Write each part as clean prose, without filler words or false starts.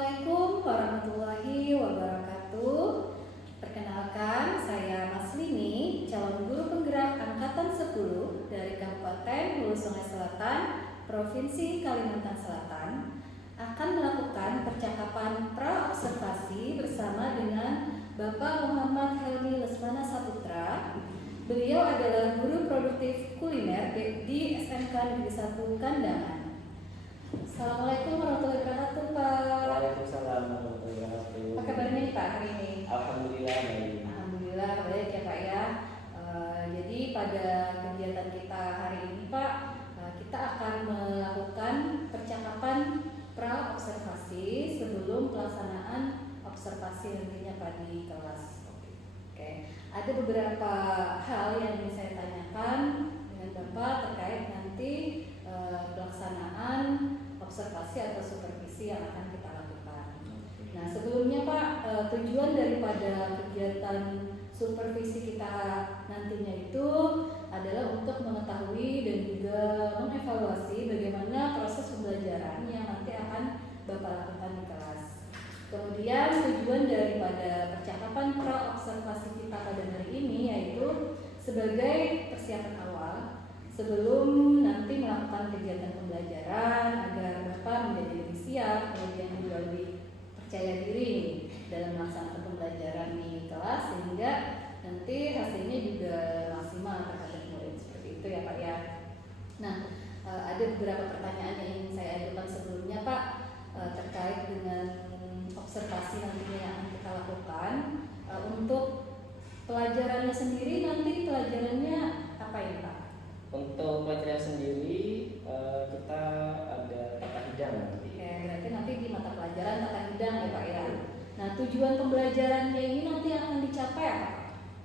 Assalamualaikum warahmatullahi wabarakatuh. Perkenalkan, saya Mas Lini, calon guru penggerak angkatan 10 dari Kabupaten Hulu Sungai Selatan, Provinsi Kalimantan Selatan, akan melakukan percakapan pra-observasi bersama dengan Bapak Muhammad Helmi Lesmana Saputra. Beliau adalah guru produktif kuliner di SMK Negeri 1 Kandangan. Assalamualaikum warahmatullahi wabarakatuh, Pak. Waalaikumsalam warahmatullahi wabarakatuh. Apa kabarnya nih, Pak, hari ini? Alhamdulillah baik. Alhamdulillah baik ya, Pak ya. Jadi pada kegiatan kita hari ini, Pak, kita akan melakukan percakapan pra-observasi sebelum pelaksanaan observasi nantinya Pak di kelas. Oke. Ada beberapa hal yang ingin saya tanyakan dengan Bapak terkait nanti pelaksanaan observasi atau supervisi yang akan kita lakukan. Nah, sebelumnya Pak, tujuan daripada kegiatan supervisi kita nantinya itu adalah untuk mengetahui dan juga mengevaluasi bagaimana proses pembelajaran yang nanti akan Bapak lakukan di kelas. Kemudian tujuan daripada percakapan pra-observasi kita pada hari ini yaitu sebagai persiapan awal sebelum nanti melakukan kegiatan pembelajaran agar Bapak menjadi lebih siap, kemudian juga lebih percaya diri dalam melaksanakan pembelajaran di kelas sehingga nanti hasilnya juga maksimal terhadap murid, seperti itu ya Pak ya. Nah, ada beberapa pertanyaan yang ingin saya ajukan sebelumnya Pak terkait dengan observasi nantinya yang akan kita lakukan. Untuk pelajarannya sendiri nanti pelajarannya apa ya Pak? Untuk pelajaran sendiri kita ada tata hidang nanti. Oke, berarti nanti di mata pelajaran tata hidang ya Pak ya. Nah, tujuan pembelajarannya ini nanti akan dicapai apa?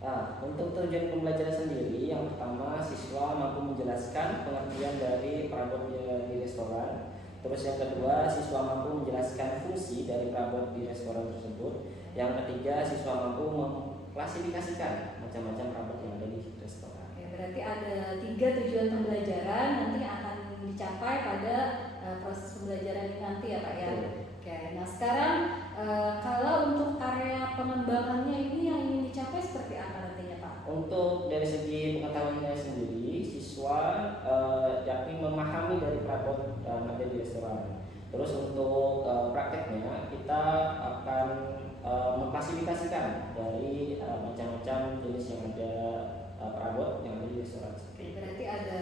Nah, untuk tujuan pembelajaran sendiri, yang pertama siswa mampu menjelaskan pengertian dari perabot di restoran. Terus yang kedua, siswa mampu menjelaskan fungsi dari perabot di restoran tersebut. Yang ketiga, siswa mampu mengklasifikasikan macam-macam perabot yang ada di restoran. Berarti ada 3 tujuan pembelajaran nanti akan dicapai pada proses pembelajaran ini nanti ya Pak ya. Oke, nah sekarang kalau untuk area pengembangannya ini yang ingin dicapai seperti apa nantinya Pak? Untuk dari segi pengetahuannya sendiri, siswa yakni memahami dari perabot yang ada di restoran. Terus untuk prakteknya kita akan mengklasifikasikan dari macam-macam jenis yang ada perabot yang ada di restoran. Berarti ada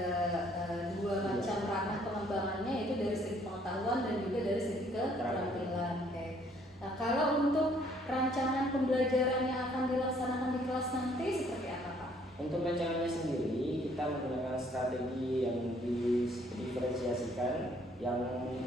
2 macam ranah pengembangannya, yaitu dari segi pengetahuan dan juga dari segi keterampilan. Oke. Nah, kalau untuk rancangan pembelajaran yang akan dilaksanakan di kelas nanti seperti apa Pak? Untuk rancangannya sendiri kita menggunakan strategi yang diferensiasikan, yang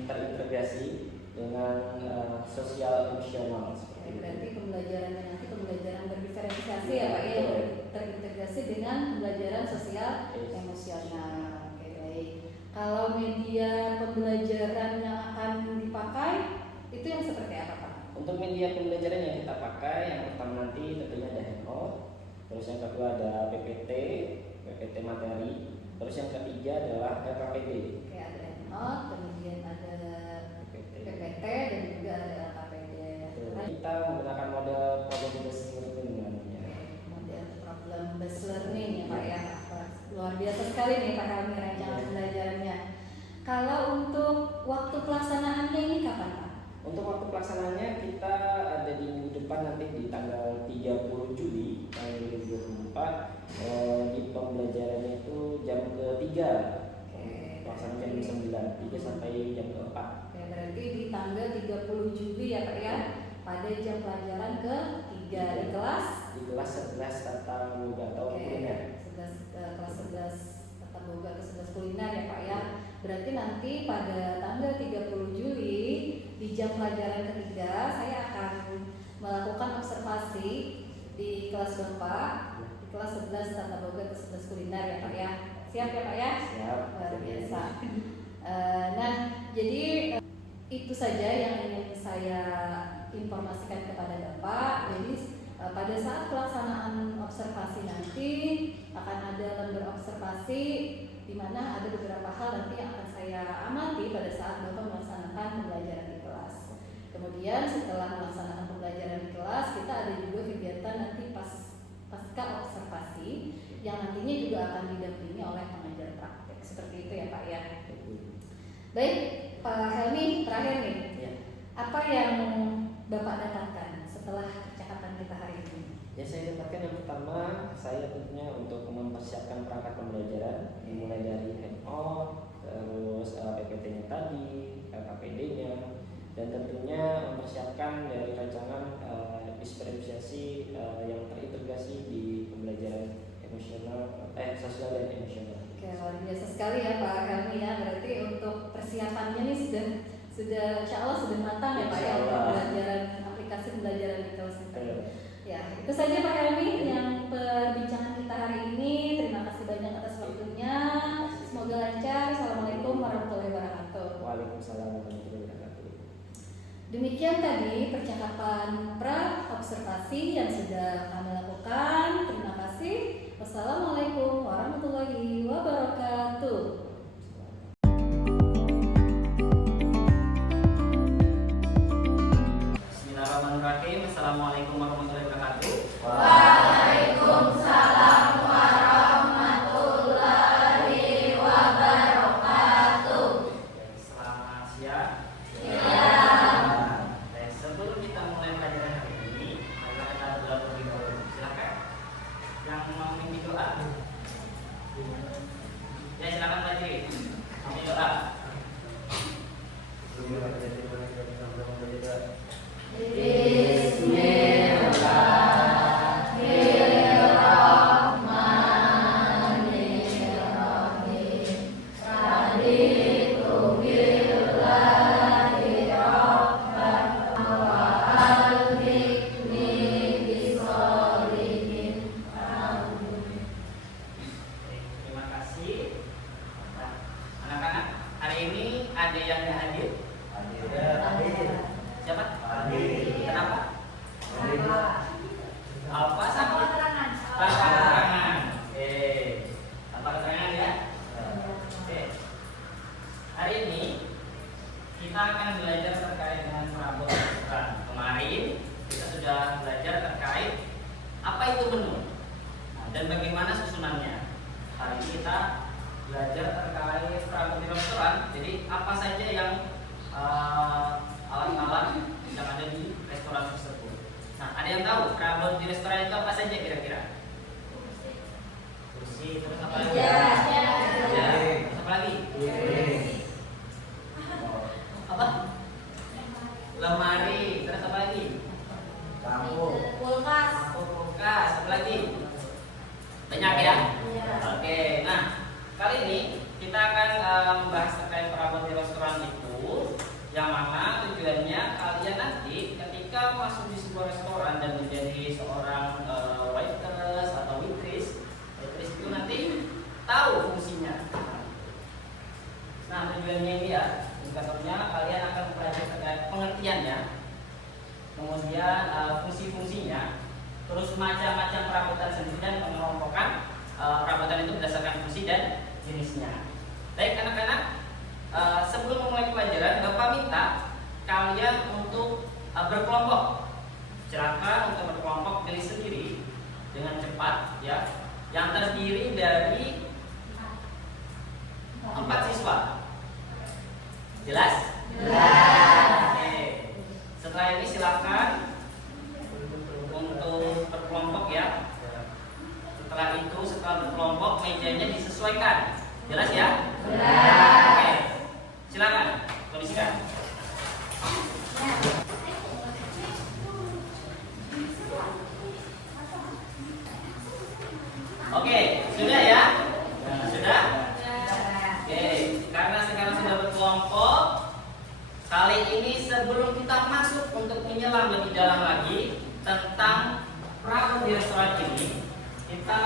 terintegrasi dengan sosial emosional. Berarti pembelajarannya nanti pembelajaran berdiferensiasi ya Pak ya, terintegrasi dengan pembelajaran sosial emosional. Oke, baik. Kalau media pembelajaran yang akan dipakai itu yang seperti apa Pak? Untuk media pembelajaran yang kita pakai, yang pertama nanti tentunya ada Handout, terus yang kedua ada PPT materi, terus yang ketiga adalah LKPD. Oke, ada Handout, kemudian ada PPT dan juga ada LKPD. Kita menggunakan model problem-based learning namanya. Model problem-based learning ya Pak ya. Luar biasa sekali nih Pak Helmi rancangan pembelajarannya. Kalau untuk waktu pelaksanaannya ini kapan Pak? Untuk waktu pelaksanaannya kita ada di minggu depan nanti di tanggal 30 Juli tahun 2024. Di pembelajarannya itu jam ke-3. Pelaksanaan jam 9, 3 sampai jam ke-4. Oke, berarti di tanggal 30 Juli ya Pak ya. Pada jam pelajaran ke-3 di kelas 11 tata boga atau kuliner. Kelas 11 tata boga atau 11 kuliner ya Pak ya. Berarti nanti pada tanggal 30 Juli di jam pelajaran ketiga saya akan melakukan observasi di kelas Bapak, di kelas 11 tata boga atau 11 kuliner ya Pak ya. Siap ya Pak ya? Siap. Luar biasa. Nah, jadi itu saja yang ingin saya informasikan kepada Bapak. Jadi pada saat pelaksanaan observasi nanti akan ada lembar observasi di mana ada beberapa hal nanti yang akan saya amati pada saat Bapak melaksanakan pembelajaran di kelas. Kemudian setelah melaksanakan pembelajaran di kelas, kita ada juga kegiatan nanti pasca observasi yang nantinya juga akan didampingi oleh pengajar praktek. Seperti itu ya Pak ya. Baik, Pak Helmi, terakhir nih. Ya. Apa yang Bapak dapatkan setelah percakapan kita hari ini? Ya, saya dapatkan yang pertama, saya tentunya untuk mempersiapkan perangkat pembelajaran, dimulai dari handout, terus PPT-nya tadi, KPD-nya, dan tentunya mempersiapkan dari rancangan diferensiasi yang terintegrasi di pembelajaran sosial dan emosional. Oke, luar biasa sekali ya Pak Helmi ya. Berarti untuk persiapannya nih sudah insya Allah sudah matang ya Pak ya untuk pembelajaran aplikasi pembelajaran di kelas kita. Ya, itu saja Pak Helmi yang perbincangan kita hari ini. Terima kasih banyak atas waktunya. Semoga lancar. Assalamualaikum warahmatullahi wabarakatuh. Waalaikumsalam warahmatullahi wabarakatuh. Demikian tadi percakapan pra observasi yang sudah kami lakukan. Terima kasih. Wassalamualaikum warahmatullahi wabarakatuh. Bismillahirrahmanirrahim. Assalamualaikum warahmatullahi wabarakatuh. Waalaikumsalam warahmatullahi wabarakatuh. Selamat siang. Ya. Dan sebelum kita mulai pelajaran hari ini, marilah kita berdoa terlebih dahulu. Silakan. Yang mau memimpin doa. Ya, silakan Pak Ji. Memimpin doa. Terima kasih. Nah, anak-anak, hari ini ada yang nggak hadir? Siapa? Kenapa? Apa sakit? Tanpa keterangan. Tanpa keterangan ya. Oke. Hari ini kita akan belajar terkait dengan perabot restoran. Kemarin kita sudah belajar terkait apa itu menu dan bagaimana susunannya. Hari ini kita belajar terkait perabot di restoran. Jadi apa saja yang alat-alat yang ada di restoran tersebut. Nah, ada yang tahu perabot di restoran itu apa saja kira-kira? Kursi, terus apa lagi? Terus apa lagi? Apa? Lemari, terus apa lagi? Kulkas. Kulkas, apa lagi? Banyak ya? Oke, nah kali ini kita akan membahas terkait perabot di restoran itu, yang mana tujuannya kalian nanti ketika masuk di sebuah restoran dan menjadi seorang waitress atau waitress itu nanti tahu fungsinya. Nah, tujuannya ini ya, indikatornya kalian akan belajar terkait pengertiannya, kemudian fungsi-fungsinya, terus macam-macam perabotan sendiri dan pengelompokan perabotan itu berdasarkan fungsi dan jenisnya. Baik anak-anak, sebelum memulai pelajaran, Bapak minta kalian untuk berkelompok. Silakan untuk berkelompok, pilih sendiri dengan cepat ya, yang terdiri dari 4 siswa. Jelas? Oke. Setelah ini silakan untuk berkelompok ya. Setelah itu, setelah berkelompok, mejanya disesuaikan. Jelas ya? Oke. Silakan kondisikan. Oke, sudah ya? Sudah? Oke, karena sekarang sudah berkelompok, kali ini sebelum kita masuk untuk menyelam lebih dalam lagi tentang perabot di restoran ini, kita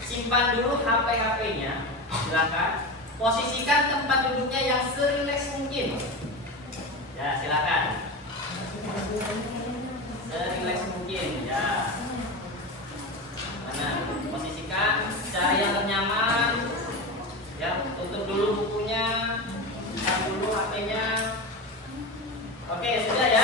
simpan dulu HP-nya. Silakan posisikan tempat duduknya yang serileks mungkin. Ya, silakan. Serileks mungkin, ya. Mana? Posisikan, cari yang ternyaman. Ya, tutup dulu bukunya, taruh dulu HP-nya. Oke, sudah ya.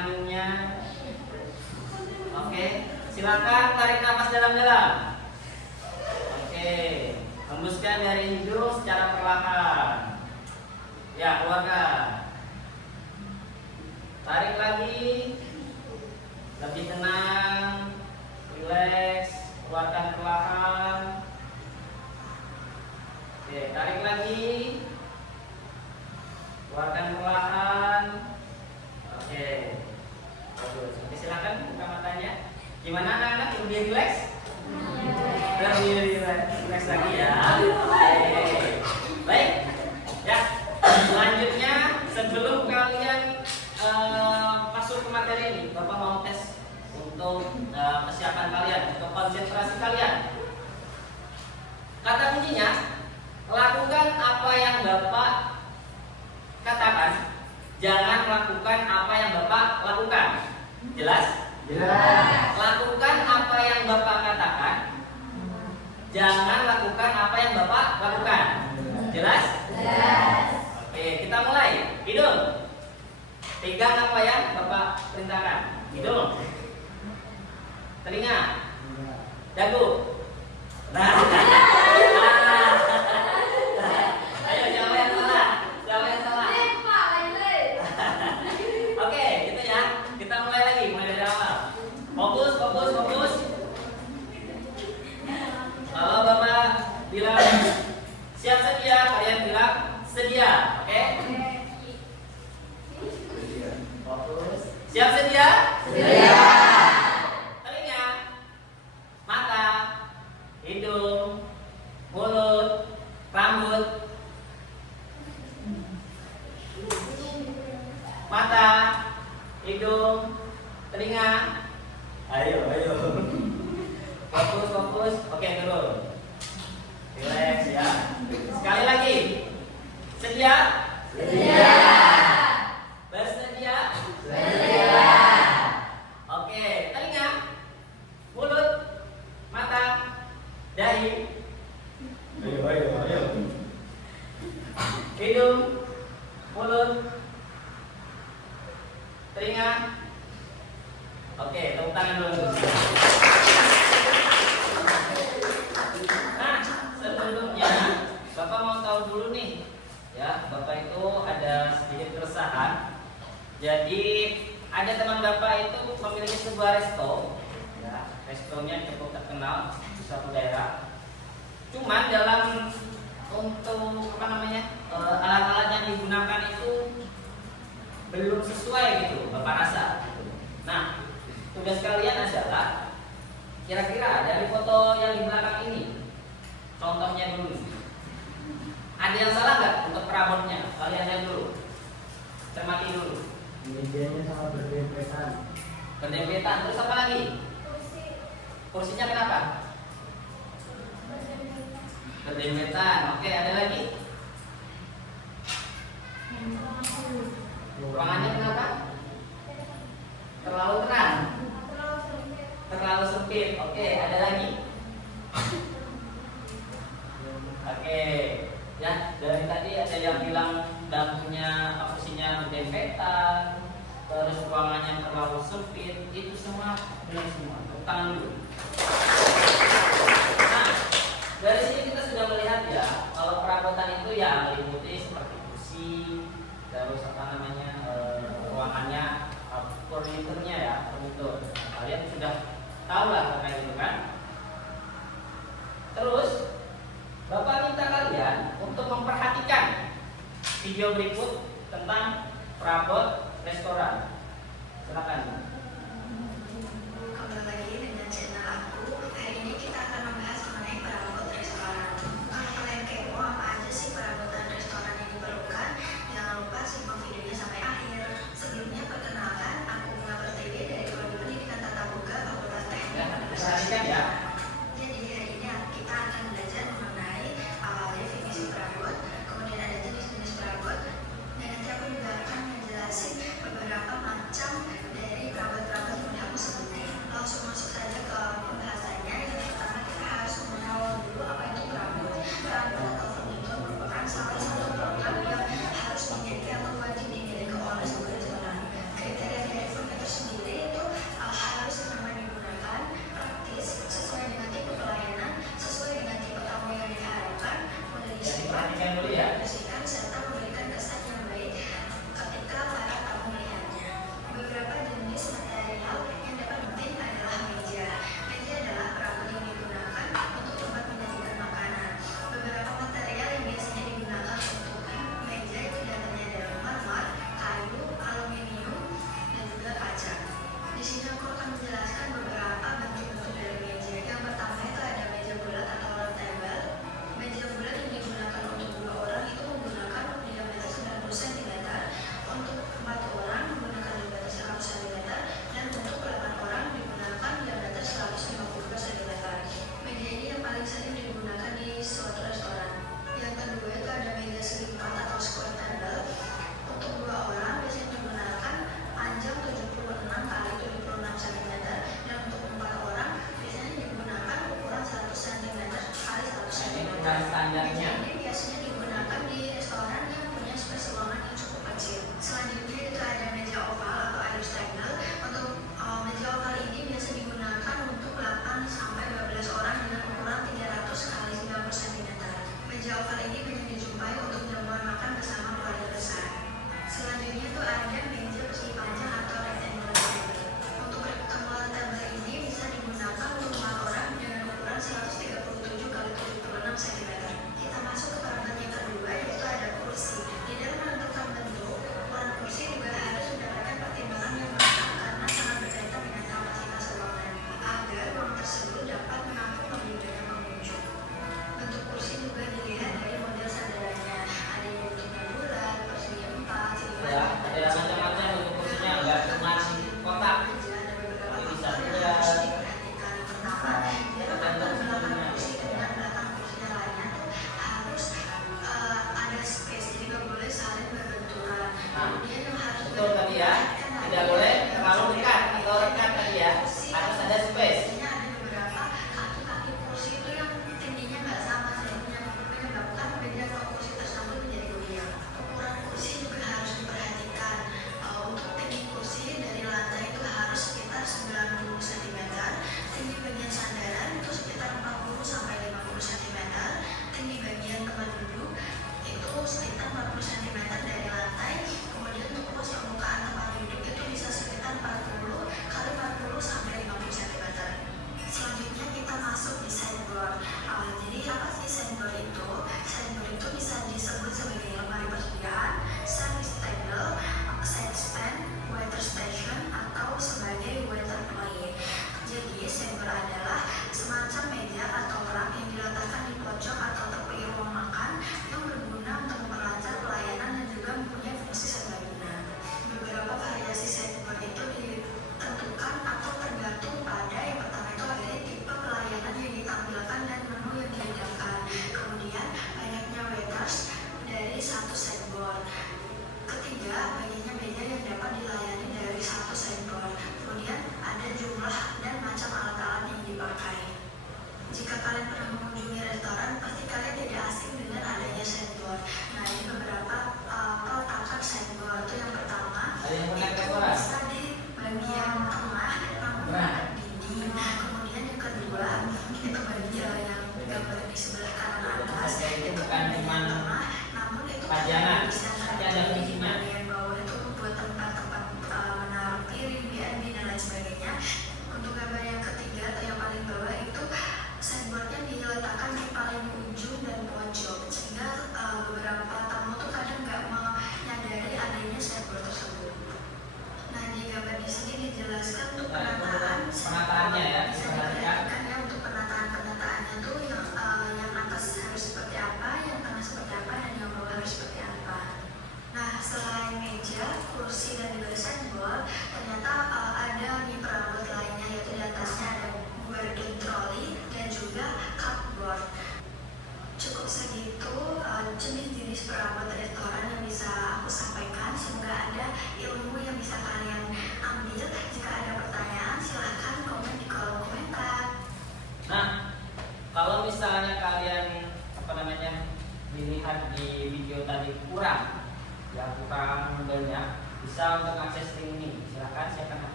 anginnya. Oke, silakan tarik nafas dalam-dalam. Oke, hembuskan dari hidung secara perlahan. Ya, keluarkan. Tarik lagi. Lebih tenang, rileks, keluarkan perlahan. Oke, tarik lagi. Keluarkan perlahan. Oke. Bagus. Oke, silakan buka matanya. Gimana anak-anak? Lebih rileks? Lebih rileks lagi ya. Baik. Ya. Selanjutnya sebelum kalian masuk ke materi ini, Bapak mau tes untuk kesiapan kalian, untuk konsentrasi kalian. Kata kuncinya, lakukan apa yang Bapak katakan, jangan lakukan apa yang Bapak lakukan. Jelas? Jelas. Lakukan apa yang Bapak katakan, jangan lakukan apa yang Bapak lakukan. Jelas? Jelas. Oke, kita mulai. Hidung. Pegang apa yang Bapak perintahkan. Hidung. Telinga. Dagu. Nah. Ayo, siapa yang salah? Siapa yang salah? Oke, gitu ya. Kita mulai lagi, mulai dari awal. Fokus, fokus, fokus. Kalau Bapak bilang siap sedia, kalian bilang sedia, oke? Fokus. Siap sedia? Sedia. Telinga, mata, hidung, mulut, rambut. Mata, hidung, telinga. Ayo, ayo. Fokus, fokus. Oke, turun. Relax ya. Sekali lagi. Sedia? Sedia. Bersedia? Sedia. Oke, telinga, mulut, mata, dahi. Ayo, ayo, ayo. Hidung, mulut, telinga. Oke, tepuk tangan dulu. Nah, sebelumnya Bapak mau tahu dulu nih, ya, Bapak itu ada sedikit keresahan. Jadi ada teman Bapak itu memiliki sebuah resto, ya, restonya cukup terkenal di suatu daerah. Cuman dalam untuk alat-alat yang digunakan itu belum sesuai gitu, Bapak rasa. Nah, tugas kalian adalah kira-kira dari foto yang di belakang ini, contohnya dulu. Ada yang salah nggak untuk perabotnya? Kalian lihat dulu, cermati dulu. Mejanya sama berdempetan. Berdempetan, terus apa lagi? Kursinya kenapa? Berdempetan. Oke, ada lagi? Ruangannya kenapa? Terlalu terang. Terlalu sempit. Oke, ada lagi? Oke, ya, dari tadi ada yang bilang lampunya kursinya berdempetan, terus ruangannya terlalu sempit. Itu semua benar semua. Tepuk tangan dulu. Nah, dari sini kita sudah melihat ya, kalau perabotan itu ya meliputi seperti kursi, terus ruangannya, furniturnya ya, furnitur. Kalian sudah tahu lah terkait itu kan. Terus Bapak minta kalian untuk memperhatikan video berikut tentang perabot restoran. Silakan. Kembali lagi dengan channel aku. Hari ini kita akan membahas mengenai perabot restoran. Kalau kalian kepo apa aja sih perabotan restoran yang diperlukan, jangan lupa simak videonya sampai akhir. Sebelumnya perkenalkan, aku Bunga Pertiwi dari Prodi Pendidikan Tata Boga Fakultas Teknik Ya, Universitas perhatikan ya. Jadi hari ini kita akan belajar mengenai definisi perabot, kemudian ada jenis-jenis perabot, dan nanti aku juga akan menjelaskan beberapa macam dari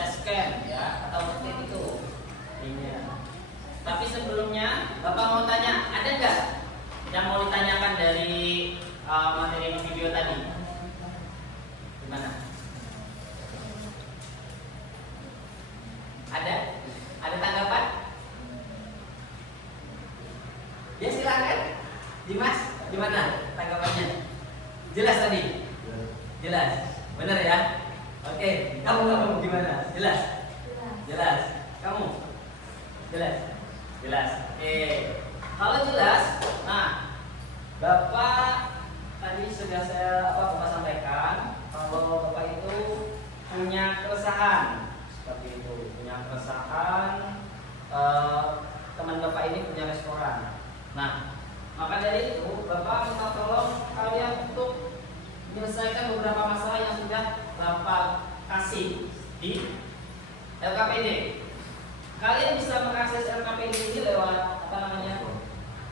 bisa scan ya atau ketik itu linknya. Tapi sebelumnya Bapak mau tanya, ada nggak yang mau ditanyakan dari materi video tadi? Gimana? Ada? Ada tanggapan? Ya silakan. Dimas, gimana tanggapannya? Jelas tadi? Jelas. Benar ya? Oke, kamu gimana? Jelas? Jelas. Kamu? Jelas? Jelas. Oke. Kalau jelas, nah Bapak tadi sudah Bapak sampaikan kalau Bapak itu punya keresahan seperti itu, punya keresahan teman Bapak ini punya restoran. Nah, maka dari itu Bapak minta tolong kalian untuk menyelesaikan beberapa masalah yang sudah Bapak kasih di LKPD. Kalian bisa mengakses LKPD ini lewat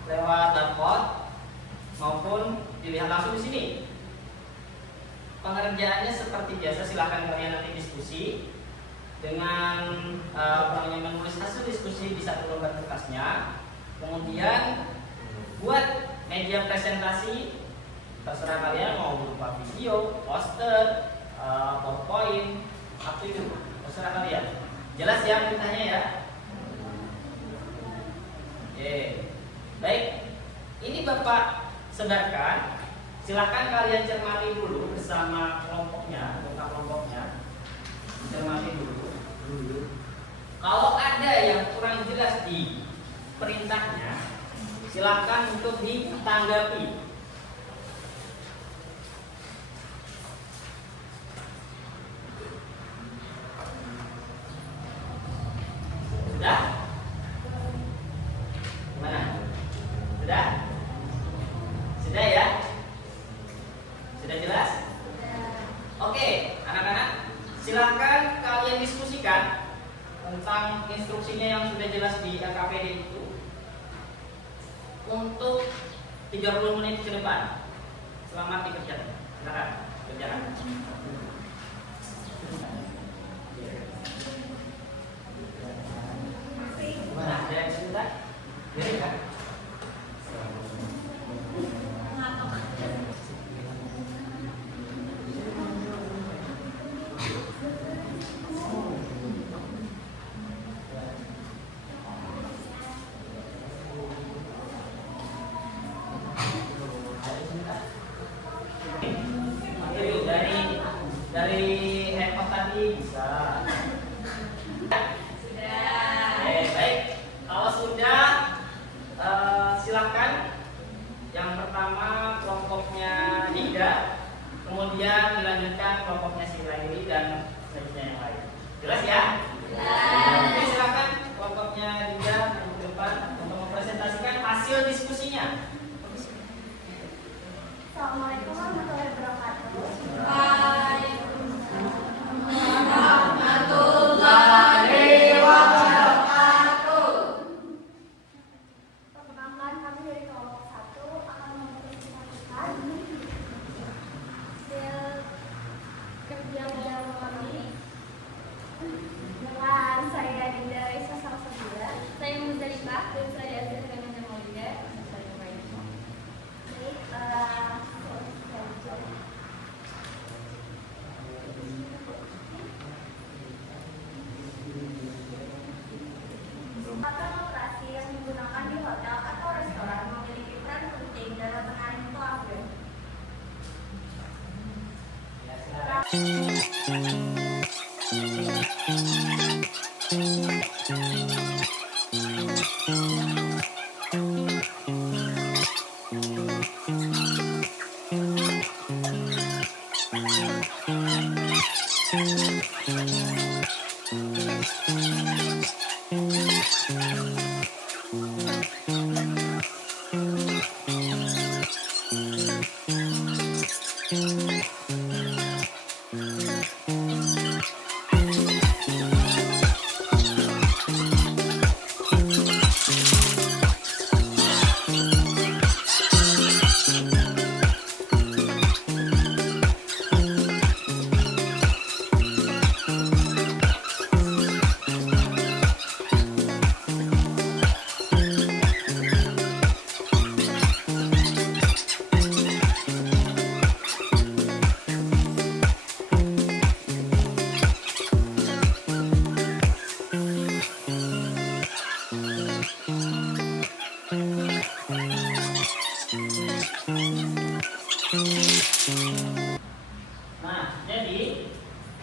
lewat barcode maupun dilihat langsung di sini. Pengerjaannya seperti biasa, silahkan kalian nanti diskusi dengan menulis hasil diskusi di satu lembar kertasnya. Kemudian buat media presentasi, terserah kalian mau berupa video, poster, PowerPoint, apa itu, terserah kalian. Jelas ya perintahnya ya? Oke, baik. Ini Bapak sebarkan. Silakan kalian cermati dulu bersama kelompoknya, anggota kelompoknya. Cermati dulu. Kalau ada yang kurang jelas di perintahnya, silakan untuk ditanggapi. Sudah? Gimana? Sudah? Sudah ya? Sudah jelas? Oke, anak-anak, silakan kalian diskusikan tentang instruksinya yang sudah jelas di LKPD itu untuk 30 menit ke depan. Selamat dikerjakan. Silakan kerjakan. Gimana? Ada yang sebentar? Jadi kan? Dari handphone tadi bisa. Baik. Kalau sudah, silakan. Yang pertama kelompoknya Dinda, kemudian dilanjutkan kelompoknya Silairi dan selanjutnya yang lain. Jelas ya? Oke, silakan kelompoknya Dinda maju ke depan untuk mempresentasikan hasil diskusinya. Assalamualaikum warahmatullahi wabarakatuh. Perkenalkan, kami dari kelompok 1 akan mempresentasikan hasil kerja bersama kami dengan saya Dinda Raisa Salsabila, saya Muzdalifah, dan saya Azhar dengan Maulida. Akan operasi yang digunakan di hotel atau restoran memiliki peran penting dalam menarik pelanggan.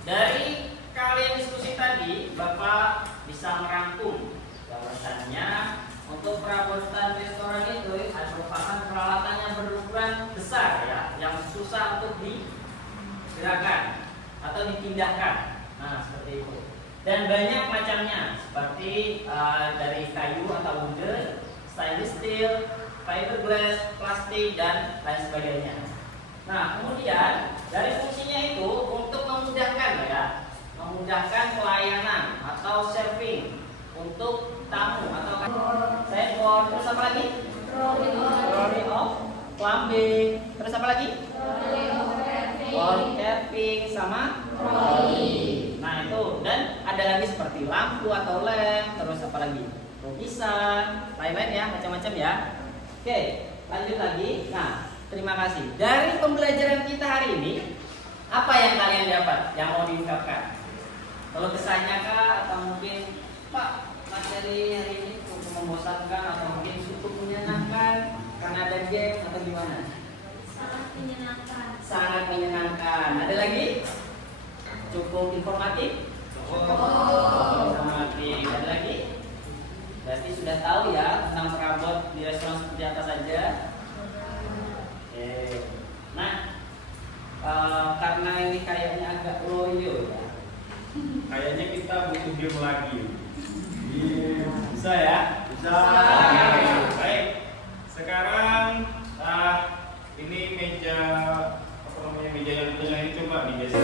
dari kalian diskusi tadi, Bapak bisa merangkum bahwasannya untuk perabotan restoran itu merupakan peralatan yang berukuran besar ya, yang susah untuk digerakkan atau dipindahkan. Nah, seperti itu. Dan banyak macamnya, seperti dari kayu atau wooden, stainless steel, fiberglass, plastik, dan lain sebagainya. Nah, kemudian dari fungsinya itu untuk memudahkan ya, memudahkan pelayanan atau serving untuk tamu atau sideboard, terus apa lagi? Rolling off, plumbing, terus apa lagi? Wall capping sama rolling. Nah itu, dan ada lagi seperti lampu atau lem, terus apa lagi? Lukisan, lain-lain ya, macam-macam ya. Oke, lanjut lagi. Nah, terima kasih. Dari pembelajaran kita hari ini, apa yang kalian dapat yang mau diungkapkan? Kalau kesannya kah, atau mungkin Pak, materi hari ini cukup membosankan atau mungkin cukup menyenangkan karena ada game atau gimana? Sangat menyenangkan. Sangat menyenangkan. Ada lagi? Cukup informatif? Informatif. Ada lagi? Berarti sudah tahu ya tentang perabot di restoran seperti apa saja. Oke. Nah, karena ini kayaknya agak loyo ya. Kayaknya kita butuh game lagi. Bisa ya? Bisa. Baik. Sekarang ini meja apa namanya, meja yang di tengah ini coba digeser.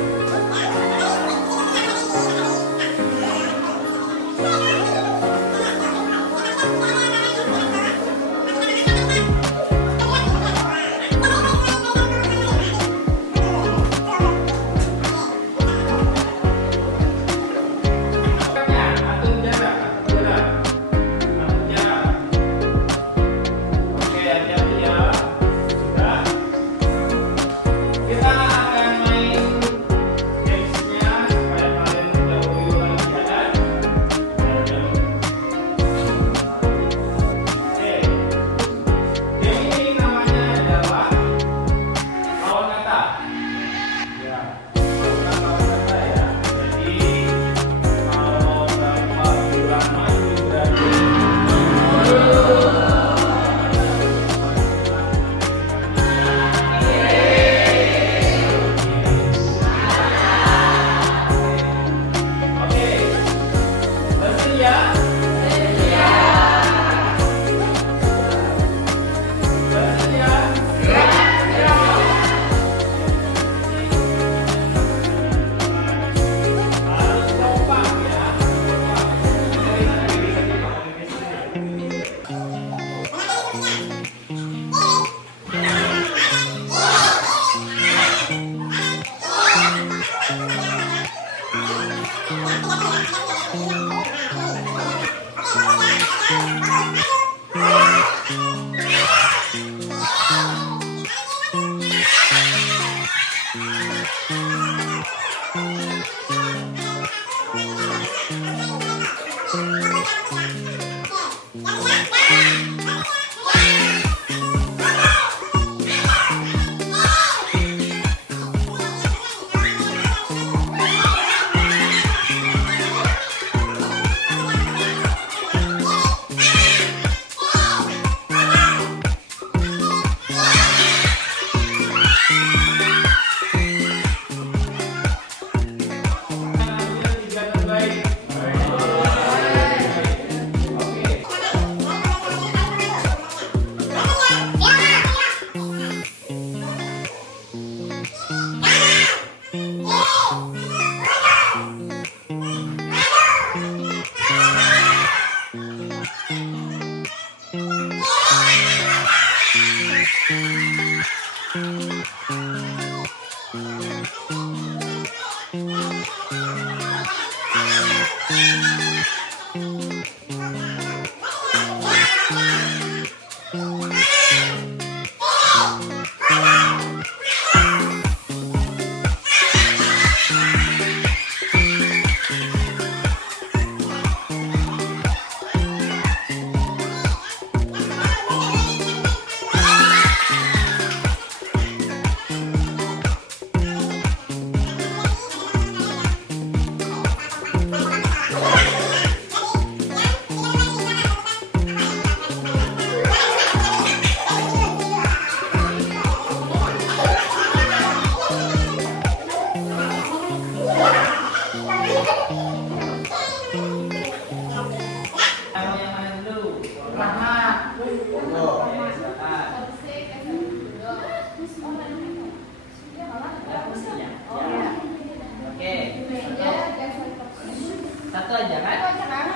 satu aja kan?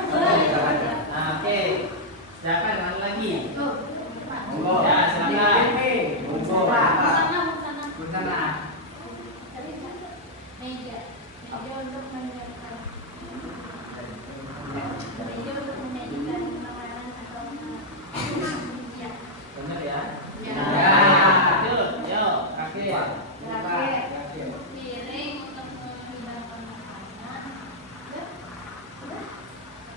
Satu aja. Nah, oke. Silakan ulang lagi. Monggo. Ya, silakan. Monggo. Bersama. Benar ya? Ya. Lanjut. Yo, kakek. Kakek.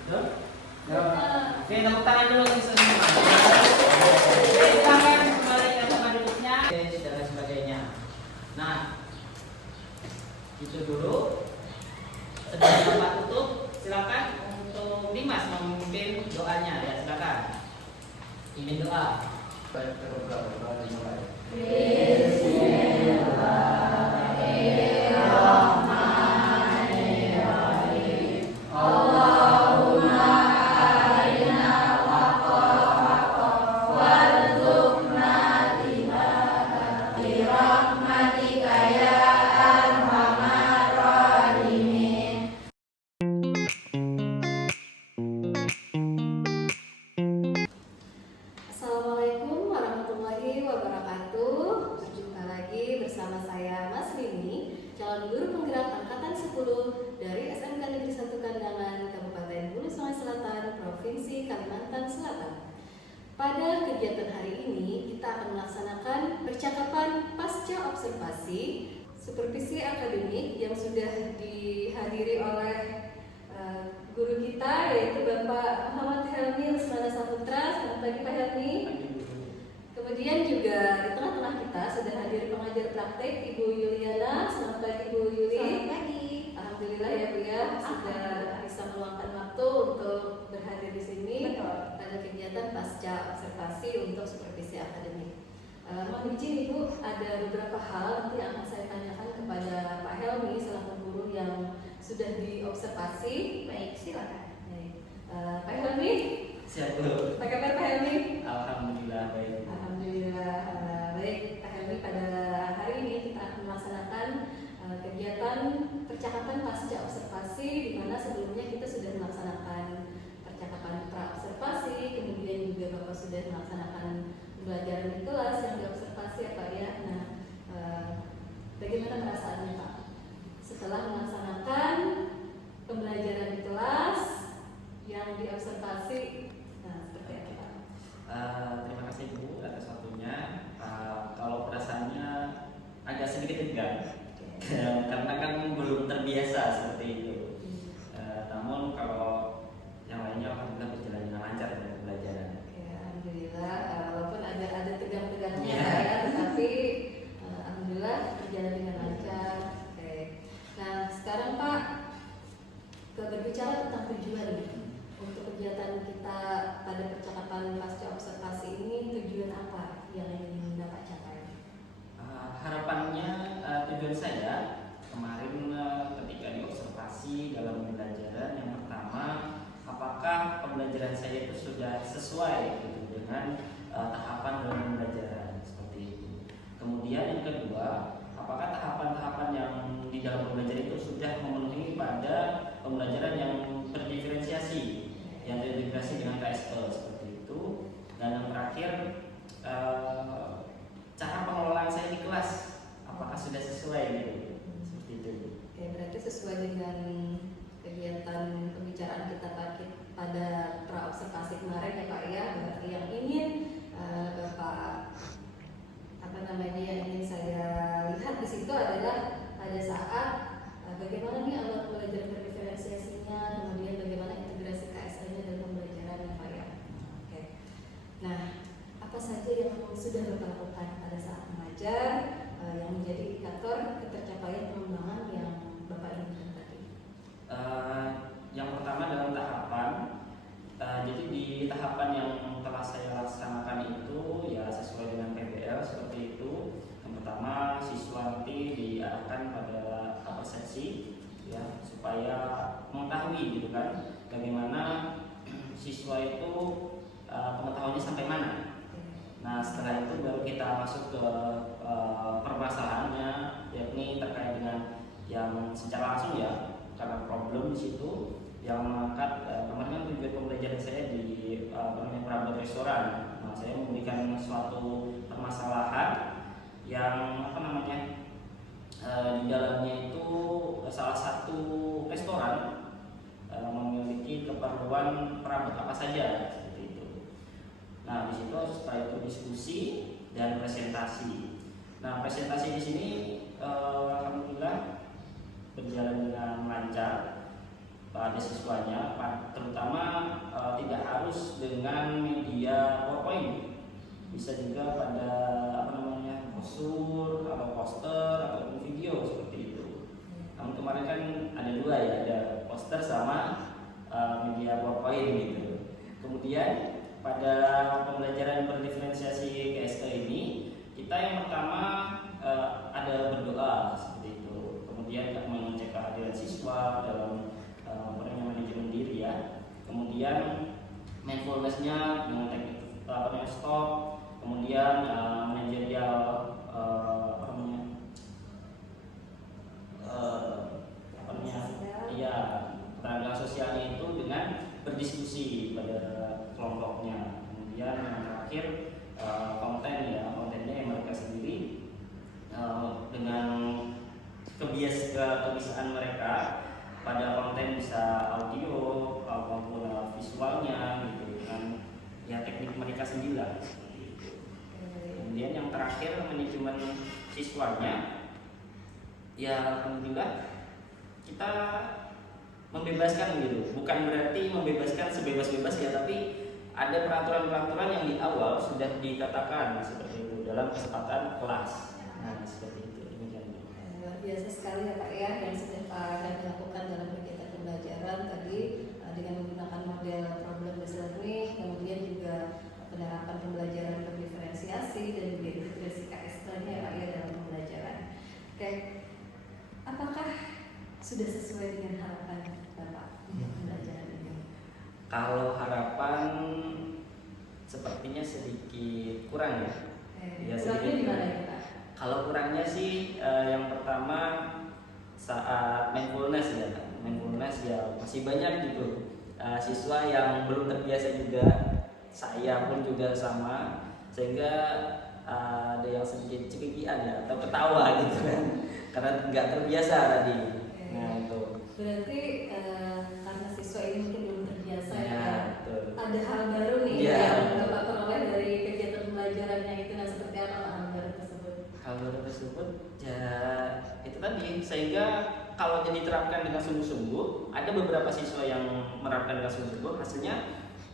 Betul? Oke, tepuk tangan dulu untuk semua. Oke, silakan kembali ke tempat duduknya. Oke, dan sebagainya. Nah, itu dulu. Sebelum tempat tutup, silakan untuk Dimas memimpin doanya. Ya, silakan. Pimpin doa. Baik, terbuka, dimulai. Assalamualaikum warahmatullahi wabarakatuh. Berjumpa lagi bersama saya Mas Rini, calon guru penggerak angkatan 10 dari SMK Negeri 1 Kandangan, Kabupaten Hulu Sungai Selatan, Provinsi Kalimantan Selatan. Pada kegiatan hari ini, kita akan melaksanakan percakapan pasca observasi supervisi akademik yang sudah dihadiri oleh guru kita, yaitu Bapak Muhammad Helmi Lesmana Saputra. Selamat pagi Pak Helmi. Kemudian juga di tengah-tengah kita sudah hadir pengajar praktek Ibu Yuliana. Selamat pagi Bu Yuli. Selamat pagi. Alhamdulillah ya Bu ya, sudah bisa meluangkan waktu untuk berhadir di sini. Betul. Pada kegiatan pasca observasi untuk supervisi akademik. Mohon izin Ibu, ada beberapa hal nanti yang akan saya tanyakan kepada Pak Helmi selaku guru yang sudah diobservasi. Baik, silakan. Baik. Pak Helmi, Siap Bu. apa kabar Pak Helmi? Alhamdulillah baik. Alhamdulillah baik Pak Helmi. Pada hari ini kita akan melaksanakan kegiatan percakapan pasca observasi, di mana sebelumnya kita sudah melaksanakan percakapan pra observasi, kemudian juga Bapak sudah melaksanakan pembelajaran di kelas yang diobservasi ya Pak ya. Nah, bagaimana perasaannya Pak setelah melaksanakan pembelajaran di kelas yang diobservasi? Nah, seperti apa Pak? Terima kasih Bu atas waktunya. Kalau perasaannya agak sedikit tegang karena kan belum terbiasa seperti itu. Namun kalau yang lainnya alhamdulillah berjalan dengan lancar dari pembelajaran. Oke, alhamdulillah. Walaupun ada tegang-tegangnya Iya. ya, tetapi alhamdulillah berjalan dengan lancar. Oke. Nah, sekarang Pak, berbicara tentang tujuan nih. Untuk kegiatan kita pada percakapan pasca observasi ini, tujuan apa yang ingin Bapak capai? Harapannya tujuan saya kemarin ketika diobservasi dalam pembelajaran, yang pertama apakah pembelajaran saya itu sudah sesuai gitu dengan tahapan dalam pembelajaran seperti itu. Kemudian yang kedua, apakah tahapan-tahapan yang di dalam pembelajaran itu sudah memenuhi pada pembelajaran yang terdiferensiasi, yang terintegrasi dengan KSE seperti itu. Dan yang terakhir, cara pengelolaan saya di kelas apakah sudah sesuai gitu, seperti itu. Oke, berarti sesuai dengan kegiatan pembicaraan kita pada pra observasi kemarin ya Pak ya. Berarti yang ingin Bapak yang ingin saya lihat di situ adalah pada saat bagaimana nih alat pembelajaran terdiferensiasinya, kemudian bagaimana integrasi KSE-nya dalam pembelajaran ya Pak ya. Oke. Nah, apa saja yang sudah Bapak lakukan pada saat mengajar yang menjadi indikator ketercapaian pengembangan yang Bapak inginkan tadi? Yang pertama dalam tahapan, jadi di tahapan yang telah saya laksanakan itu ya sesuai dengan PBL seperti itu. Yang pertama, siswa nanti diarahkan pada upper seksi ya supaya mengetahui gitu kan bagaimana siswa itu pengetahuannya sampai mana. Nah, setelah itu baru kita masuk ke permasalahannya, yakni terkait dengan yang secara langsung ya, karena problem di situ. yang mengangkat kemarin kan tujuan pembelajaran saya di perabot restoran. Nah, saya memberikan suatu permasalahan yang di dalamnya itu salah satu restoran memiliki keperluan perabot apa saja seperti itu. Nah, di situ setelah itu diskusi dan presentasi. Nah, presentasi di sini alhamdulillah berjalan dengan lancar pada siswanya, terutama tidak harus dengan media PowerPoint, bisa juga pada brosur atau poster ataupun video seperti itu. Namun kemarin kan ada dua ya, ada poster sama media PowerPoint gitu. Kemudian pada pembelajaran berdiferensiasi KSE ini kita yang pertama ada berdoa seperti itu. Kemudian mengecek kehadiran siswa dalam manajemen diri ya. Kemudian mindfulness-nya dengan teknik stop. Kemudian manajerial tenaga sosialnya itu dengan berdiskusi pada kelompoknya. Kemudian yang terakhir kontennya yang mereka sendiri dengan kebiasaan mereka pada konten bisa audio maupun visualnya gitu kan, ya teknik mereka sendiri lah. Kemudian yang terakhir manajemen siswanya, ya alhamdulillah kita membebaskan gitu, bukan berarti membebaskan sebebas-bebas ya, tapi ada peraturan-peraturan yang di awal sudah dikatakan seperti itu dalam kesempatan kelas. Nah seperti itu. Luar biasa sekali ya Pak ya, yang sudah Pak dan dilakukan dalam kegiatan pembelajaran tadi dengan menggunakan model problem based learning, kemudian juga penerapan pembelajaran berdiferensiasi dan juga integrasi KSE-nya ya Pak ya dalam pembelajaran. Oke, apakah sudah sesuai dengan harapan Bapak untuk pembelajaran ini? Kalau harapan sepertinya sedikit kurang ya. Ya, kurangnya di mana ya Pak? Kalau kurangnya sih yang pertama saat mindfulness ya masih banyak gitu siswa yang belum terbiasa juga, saya pun juga sama, sehingga ada yang sedikit cekikian ya atau ketawa gitu kan karena nggak terbiasa tadi. Nah itu berarti karena siswa ini mungkin belum terbiasa ya, ada hal baru nih yang Bapak peroleh dari kegiatan pembelajarannya itu. Nah seperti apa Pak hal baru tersebut? Hal baru tersebut ya itu tadi, sehingga kalau diterapkan dengan sungguh-sungguh, ada beberapa siswa yang menerapkan dengan sungguh-sungguh, hasilnya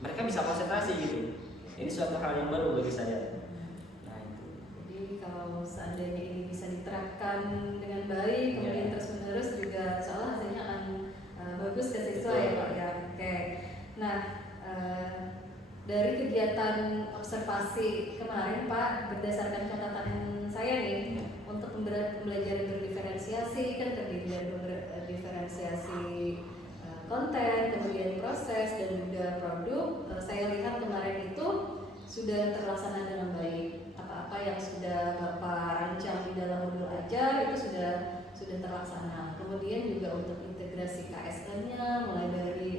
mereka bisa konsentrasi gitu. Ini suatu hal yang baru bagi saya. Nah itu. Jadi kalau seandainya ini bisa diterapkan dengan baik, kemudian terus-menerus juga salah hasilnya akan bagus ke siswa ya Pak ya. Oke. Nah dari kegiatan observasi kemarin Pak, berdasarkan catatan saya nih, untuk pembelajaran berdiferensiasi kan terdiri dari diferensiasi konten, kemudian proses dan juga produk. Saya lihat kemarin itu sudah terlaksana dengan baik. Apa-apa yang sudah Bapak rancang di dalam modul ajar itu sudah terlaksana. Kemudian juga untuk integrasi KSE-nya mulai dari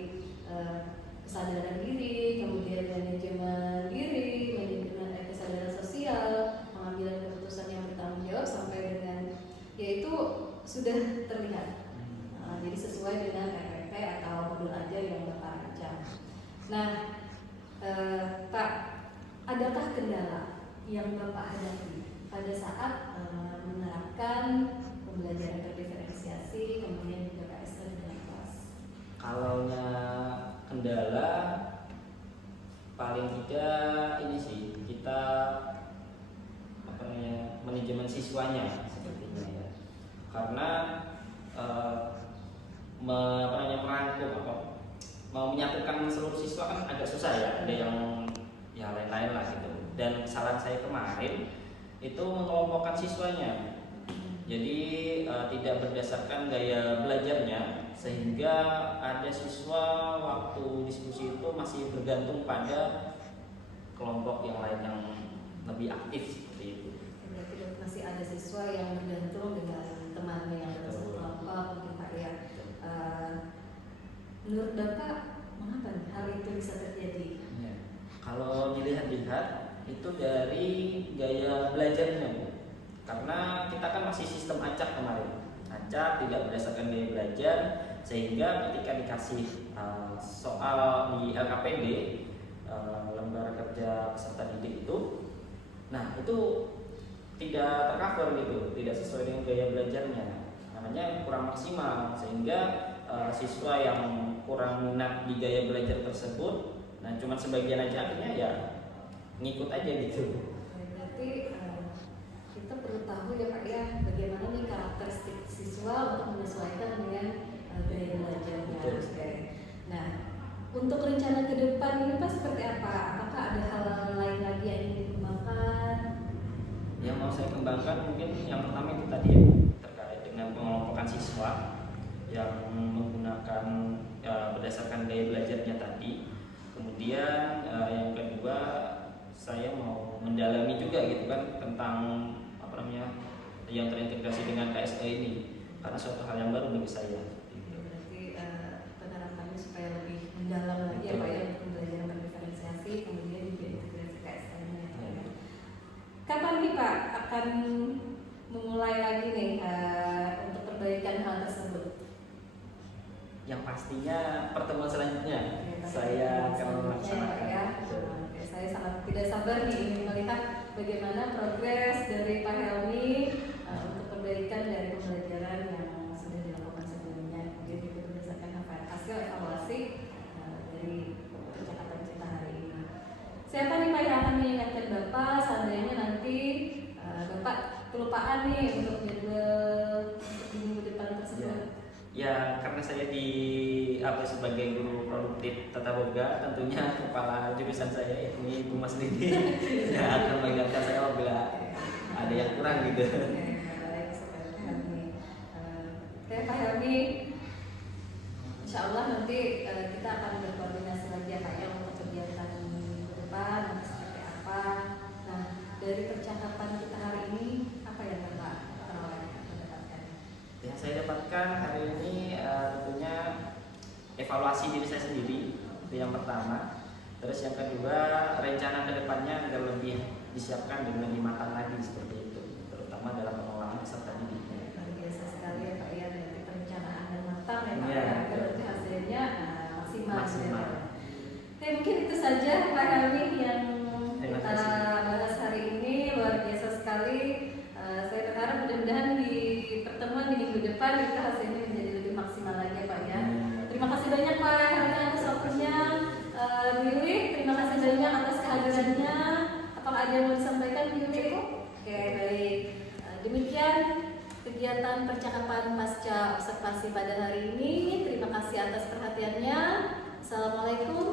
kesadaran diri, kemudian manajemen diri, manajemen kesadaran sosial, pengambilan keputusan yang bertanggung jawab sampai dengan yaitu sudah terlihat. Jadi sesuai dengan RPP atau modul ajar yang Bapak rancang. Nah, Pak, adakah kendala yang Bapak hadapi pada saat menerapkan pembelajaran berdiferensiasi kemudian juga KSE dengan kelas? Kalau kendala paling tidak ini sih kita manajemen siswanya sepertinya ya, karena merangkum mau menyatukan seluruh siswa kan agak susah ya, ada yang ya lain-lain lah gitu. Dan saran saya kemarin itu mengelompokkan siswanya, jadi tidak berdasarkan gaya belajarnya, sehingga ada siswa waktu diskusi itu masih bergantung pada kelompok yang lain yang lebih aktif seperti itu. Berarti masih ada siswa yang bergantung dengan temannya yang dalam satu kelompok mungkin Pak ya. menurut Bapak mengapa nih hal itu bisa terjadi? Ya. Kalau dilihat-lihat itu dari gaya belajarnya, Bu. Karena kita kan masih sistem acak kemarin. Acak tidak berdasarkan gaya belajar, sehingga ketika dikasih soal di LKPD, lembar kerja peserta didik itu, nah itu tidak tercover gitu, tidak sesuai dengan gaya belajarnya, namanya kurang maksimal, sehingga siswa yang kurang minat di gaya belajar tersebut, nah cuma sebagian aja akhirnya ya ngikut aja gitu. Berarti kita perlu tahu ya Pak ya, bagaimana nih karakteristik siswa untuk menyesuaikan dengan gaya belajarnya. Betul. Oke. Nah, untuk rencana ke depan ini Pak seperti apa? Apakah ada hal lain lagi yang ingin dikembangkan? Yang mau saya kembangkan mungkin yang pertama itu tadi ya, terkait dengan pengelompokan siswa yang menggunakan berdasarkan gaya belajarnya tadi. Kemudian yang kedua saya mau mendalami juga gitu kan tentang apa namanya yang terintegrasi dengan KSE ini, karena suatu hal yang baru bagi saya. Berarti penerapannya supaya lebih mendalam lagi ya Pak ya, untuk pembelajaran berdiferensiasi, kemudian juga integrasi KSN-nya. Ya. Kapan nih Pak akan memulai lagi nih untuk perbaikan hal tersebut? Yang pastinya pertemuan selanjutnya Oke, saya akan selanjutnya, melaksanakan. ya. Oke, saya sangat tidak sabar nih ingin melihat bagaimana progres dari Pak Helmi untuk perbaikan dari pembelajaran yang sudah dilakukan sebelumnya. Kemudian juga berdasarkan hasil evaluasi dari percakapan kita hari ini. Siapa nih Pak yang akan mengingatkan Bapak seandainya nanti Bapak kelupaan nih untuk jadwal di minggu depan tersebut? Ya, karena saya sebagai guru produktif tata boga, tentunya kepala jurusan saya ini Bu Mas Didi yang akan mengingatkan saya apabila ada yang kurang gitu. Oke, baik, seperti Helmi. Oke, Pak Helmi, insya Allah nanti kita akan berkoordinasi lagi ya Pak ya untuk kegiatan minggu depan nanti seperti apa. Nah, dari percakapan kita hari ini apa yang Bapak dapatkan? Yang saya dapatkan hari ini tentunya evaluasi diri saya sendiri, itu yang pertama. Terus yang kedua, rencana kedepannya agar lebih disiapkan dan lebih matang lagi seperti itu, terutama dalam pengelolaan peserta didik. Luar biasa sekali ya Pak ya, dari perencanaan dan matang ya Pak Iya, ya, betul. berarti hasilnya maksimal. Maksimal. Ya. Oke, mungkin itu saja Pak Helmi yang Terima kita kasih. bahas hari ini, luar biasa sekali. Saya berharap mudah-mudahan di pertemuan di minggu depan itu hasilnya menjadi lebih maksimal lagi ya Pak ya. Terima kasih banyak Pak Helmi atas waktunya. Willy, terima kasih banyak atas kehadirannya. Apakah ada yang mau disampaikan Willy? Oke, baik. Demikian kegiatan percakapan pasca observasi pada hari ini. Terima kasih atas perhatiannya. Assalamualaikum